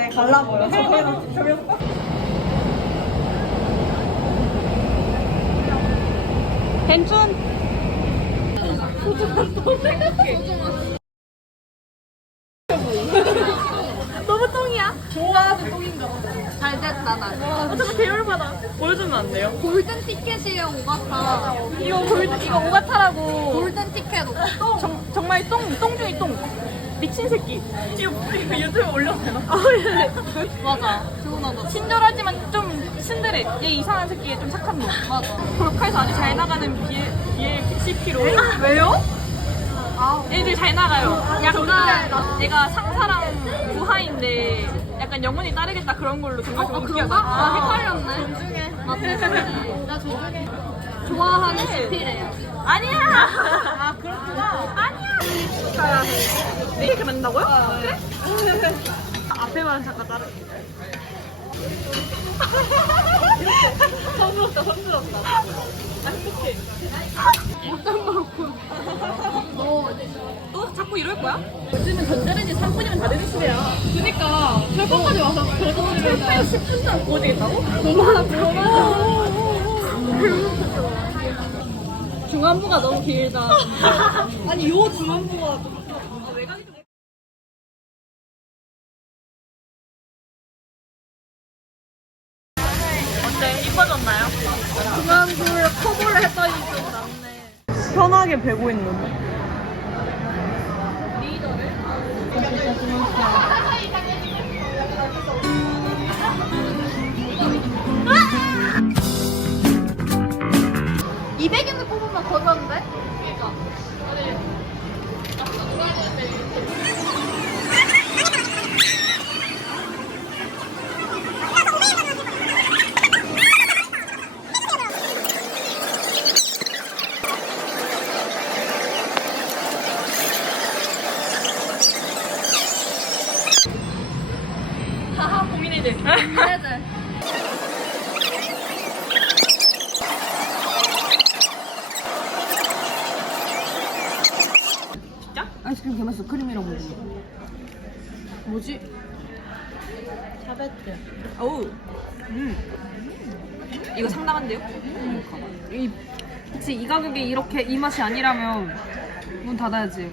이제 갈라고요. 저기는 저기 괜춘. 너무 똥이야. 좋아하는 똥인가 봐. 잘 됐다 나. 어차피 계열받아. 보여주면 안 돼요? 골든 티켓이에요 오가타. 이거 골드, 이거 오가타라고. 골든 티켓 똥. 정, 정말 똥, 똥 중에 똥. 미친 새끼. 이거, 이거 유튜브에 올려도 되나? 아, 예. 맞아. 교훈하다. 친절하지만 좀 신데레. 얘 이상한 새끼에 좀 착한 놈. 맞아. 볼카에서 아주 잘 나가는 BL, BLCP로. 왜요? 애들 잘 나가요. 약간 얘가 상사랑 부하인데 약간 영혼이 따르겠다 그런 걸로 정말 어, 좀 그런가? 아, 많아. 헷갈렸네. 존중해. 맞지. 나 존중해. 좋아하는 CP래요. 아니야! 아, 그렇구나. 이렇게 만든다고요? 그래? 앞에만 잠깐 따르 성스럽다, 성스럽다. 아, 행복해. 너 자꾸 이럴 거야? 요즘은 전자레인지 3분이면 다 시대야. 그니까. 철거까지 와서 그래도 7, 8, 10분 전 구워지겠다고? 너무 중안부가 너무 길다. 아니, 요 중안부가. 아, 외곽이 좀. 어때? 이뻐졌나요? 중앙부를 커버를 했더니 좀 낫네. 편하게 베고 있는데. 이 200엔을 뽑으면 뭐지? 샤베트 어우. 음. 이거 상당한데요? 이 그치 이 가격에 이렇게 이 맛이 아니라면 문 닫아야지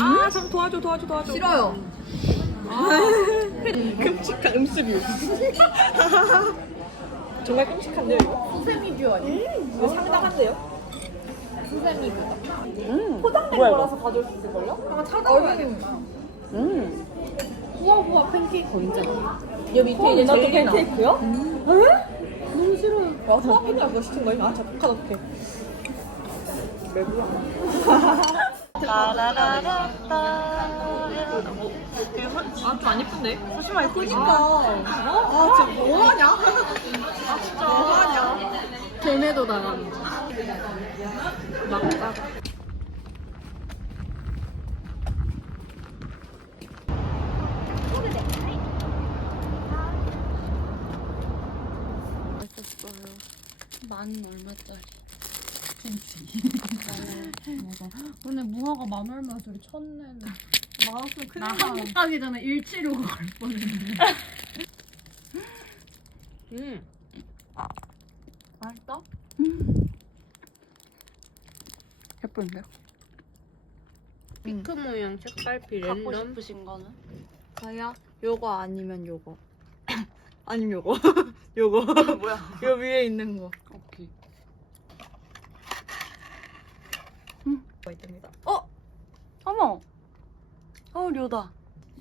아, 좀 도와줘, 도와줘, 도와줘. 싫어요. 끔찍한 음습이. 정말 끔찍한데요, 이거? 아니야? 이거 상당한데요? 수세미뷰다. 포장된 거라서 가져올 수 있을걸요? 한번 찾아봐야겠다. 음 후아후아 팬케이크 있잖아. 여기 밑에 이제 나도 젤리나. 팬케이크요? 너무 싫어요. 야, 소화팬이야 그거 시킨 거임? 아, 작곡하다 어떡해. 아, 좀안 예쁜데? 소심하게 그니까. 아, 진짜 뭐하냐? 아, 진짜. 뭐하냐? 걔네도 나가는 거. 막다. 만 얼마짜리? 근데 무화과 만 얼마 소리 천내는 마우스 큰일 나 나. 한국 가기 전에 일치료가 갈 뻔했는데. 음. 맛있다? 예쁜데요? 핑크 모양 색깔비 갖고 랜덤? 싶으신 거는? 저요? 요거 아니면 요거? 아니면 요거? 요거. 뭐야? 요 위에 있는 거. 오케이. 거 있답니다. 어머! 어 료다.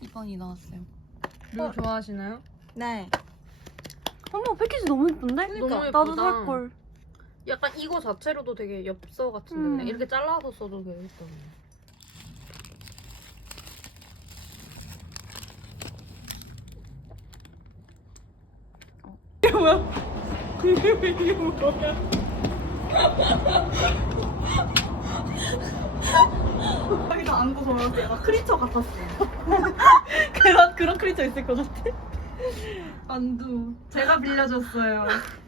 2번이 나왔어요. 류 좋아하시나요? 네. 어머 패키지 너무 예쁜데? 그러니까. 너무 나도 예쁘다. 살걸 약간 이거 자체로도 되게 엽서 같은데 음. 그냥 이렇게 잘라서 써도 되겠다 여기다 안고 보면 약간 크리처 같았어. 그런, 그런 크리처 있을 것 같아. 만두 제가 빌려줬어요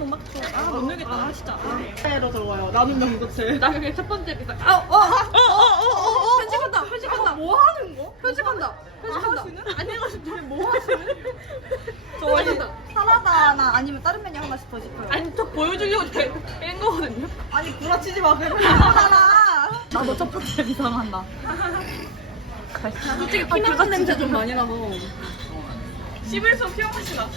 못 맞춰. 아못 늘겠다. 아 진짜. 해로 적어요. 나는 명도체. 나 그게 첫 번째 비상. 아, 어, 어, 어, 어, 어, 편집한다, 편집한다. 뭐 하는 거? 편집한다, 편집한다. 안녕하시는 뭐 하시는? 편집한다. 사라다나 아니면 다른 메뉴 하나씩 더 시켜요. 아니 저 보여주려고 뺀 거거든요. 아니 구라치지 마. 그래. 나도 첫 번째 비상한다. 솔직히 피난 냄새 좀 많이 나서. 씹을수록 피한 맛이 나.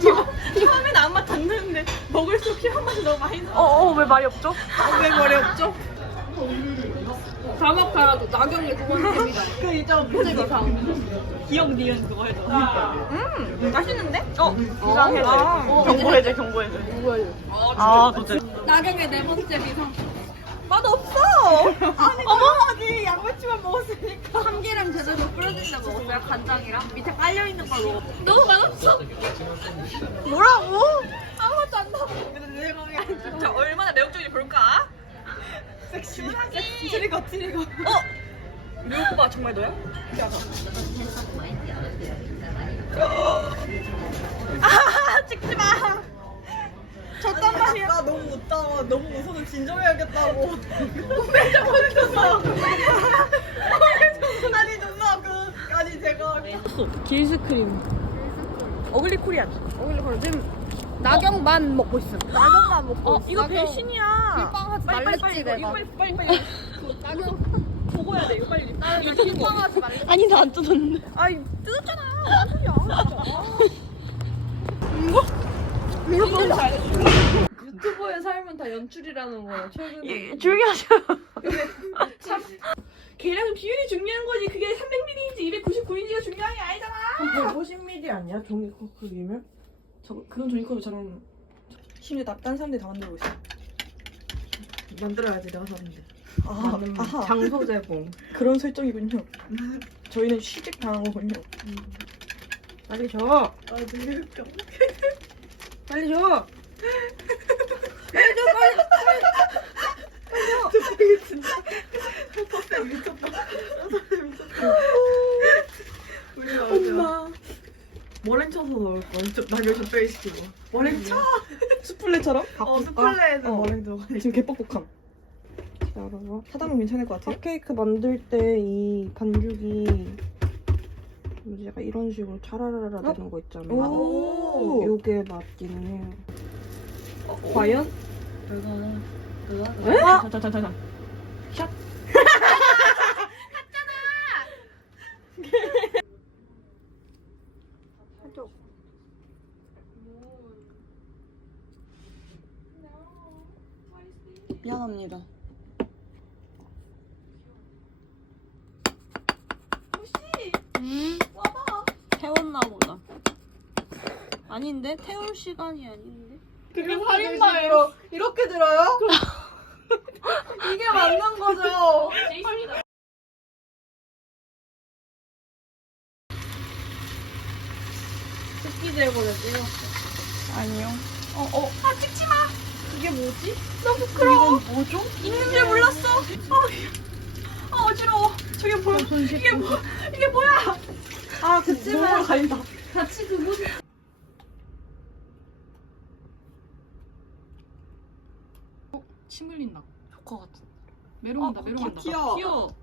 처음에는 아무 맛안 나는데 먹을수록 피한 맛이 너무 많이 나. 어어 왜 말이 없죠? 왜 머리 없죠? 자막하라도 나경이 두 번째입니다. 그 이점 표정 이상. 기억 니은 그거 해줘. 음 맛있는데? 어 이상해. 아, 경고해줘 경고해줘. 아 도대. 나경의 네 번째 비상. 맛 없어. 아니 어머니 양배추만 먹었으니까 참기름 제대로 먹었어요. 간장이랑 밑에 깔려 있는 걸 먹었어. 너무 맛없어. 뭐라고? 아무것도 안 나와. 근데 내 마음이 안 좋아. 자 얼마나 매력적인지 볼까? 섹시. 트리거 트리거. 우리 오빠 정말 너야? 아 찍지 마. 저딴 말이야. 나 너무 웃다. 너무 웃어서 진정해야겠다고. 매장 보내줬어. 아니 누나 그 아니 제가 길스크림. 어글리 코리안. 오늘 그래 지금 낙엽만 먹고 있어. 낙엽만 먹고 어 있어. 이거 낙엽 배신이야. 뒷방하지 빨리 빨리 말랬지 빨리 이거 내가. 빨리 빨리 빨리. 낙엽 보고 해야 돼 이거 빨리. 이거 뒷방하지 말랬지. 아니 나 안 뜯었는데. 아이 뜯었잖아. 소리야? 유튜버의 삶은 다 연출이라는 거예요. 최근에. 조용히 하셔. 계량 비율이 중요한 거지. 그게 300ml인지 299인지가 중요한 게 아니잖아. 150ml 아니야? 종이컵 크기면? 저 그런 종이컵처럼 심지어 나- 딴 사람들이 다 만들고 있어. 만들어야지 내가 샀는데 아, 아하. 장소 제공 그런 설정이군요. 저희는 취직 당한 거군요. 빨리 줘 아, 되게 웃겨. 빨리 줘 엄마. 머랭 쳐서 거야 낙엽 적배시키고 머랭 쳐 수플레처럼? 어 스플레에는 어. 머랭 들어가 지금 개뻑뻑함. 기다려봐 사담은 괜찮을 것 같아요? 컵케이크 만들 때 이 반죽이 뭐지 약간 이런 식으로 차라라라 되는 거 있잖아 오. 요게 맞기는 해요 과연? 아! 잠깐 잠깐 잠깐. 샷. 미안합니다. 음? 태웠나 보다. 아닌데? 태울 시간이 아닌데? 그게 살인마예요. 이렇게 들어요? 이게 맞는 거죠. 습기 제거를 찍어 아니요. 이게 뭐지? 이건 뭐죠? 있는 줄 몰랐어. 아, 아 어지러워. 저게 뭐야? 이게 뭐? 이게 뭐야? 아 그치만 가린다. 같이 그거 침 흘린다. 조커 같은. 메롱한다. 어, 메롱한다. 귀여워. 귀여워.